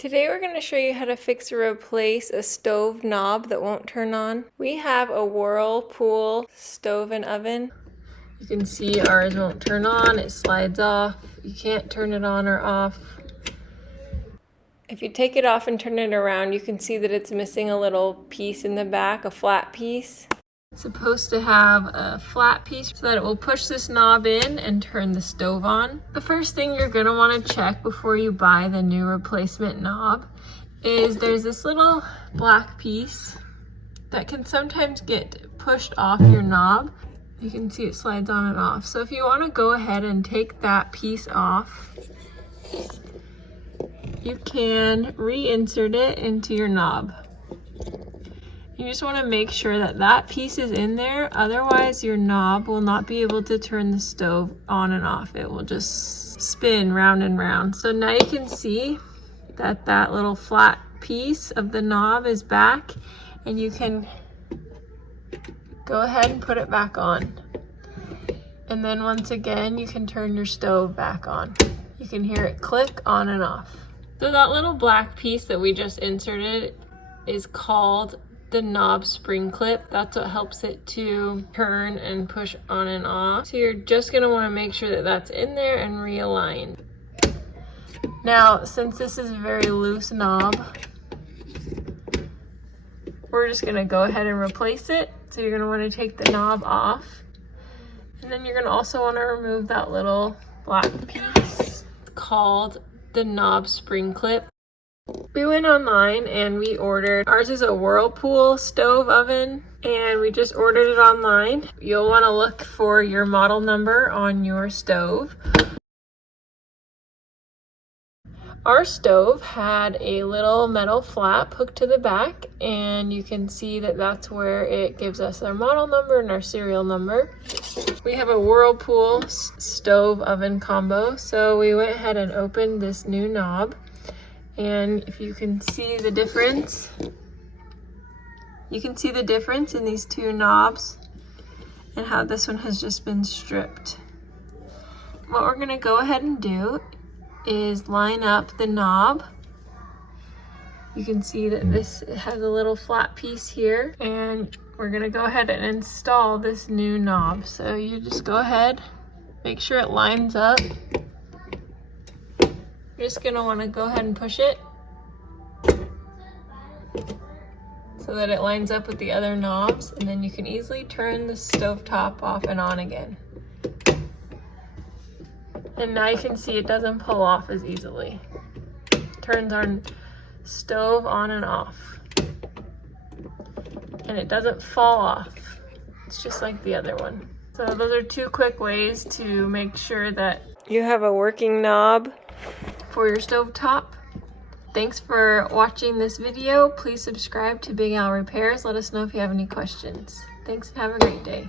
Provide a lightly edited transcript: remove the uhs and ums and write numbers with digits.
Today we're going to show you how to fix or replace a stove knob that won't turn on. We have a Whirlpool stove and oven. You can see ours won't turn on, it slides off. You can't turn it on or off. If you take it off and turn it around, you can see that it's missing a little piece in the back, a flat piece. It's supposed to have a flat piece so that it will push this knob in and turn the stove on. The first thing you're going to want to check before you buy the new replacement knob is there's this little black piece that can sometimes get pushed off your knob. You can see it slides on and off. So if you want to go ahead and take that piece off, you can reinsert it into your knob. You just want to make sure that that piece is in there, otherwise your knob will not be able to turn the stove on and off. It will just spin round and round. So now you can see that that little flat piece of the knob is back, and you can go ahead and put it back on. And then once again, you can turn your stove back on. You can hear it click on and off. So that little black piece that we just inserted is called the knob spring clip. That's what helps it to turn and push on and off. So you're just going to want to make sure that that's in there and realigned. Now, since this is a very loose knob, we're just going to go ahead and replace it. So you're going to want to take the knob off, and then you're going to also want to remove that little black piece. It's called the knob spring clip. We went online and we ordered, ours is a Whirlpool stove oven, and we just ordered it online. You'll want to look for your model number on your stove. Our stove had a little metal flap hooked to the back, and you can see that that's where it gives us our model number and our serial number. We have a Whirlpool stove oven combo, so we went ahead and opened this new knob. And if you can see the difference, you can see the difference in these two knobs and how this one has just been stripped. What we're going to go ahead and do is line up the knob. You can see that this has a little flat piece here, and we're going to go ahead and install this new knob. So you just go ahead, make sure it lines up. You're just going to want to go ahead and push it so that it lines up with the other knobs, and then you can easily turn the stove top off and on again. And now you can see it doesn't pull off as easily. It turns our stove on and off. And it doesn't fall off. It's just like the other one. So those are two quick ways to make sure that you have a working knob for your stove top. Thanks for watching this video. Please subscribe to Big Al Repairs. Let us know if you have any questions. Thanks and have a great day.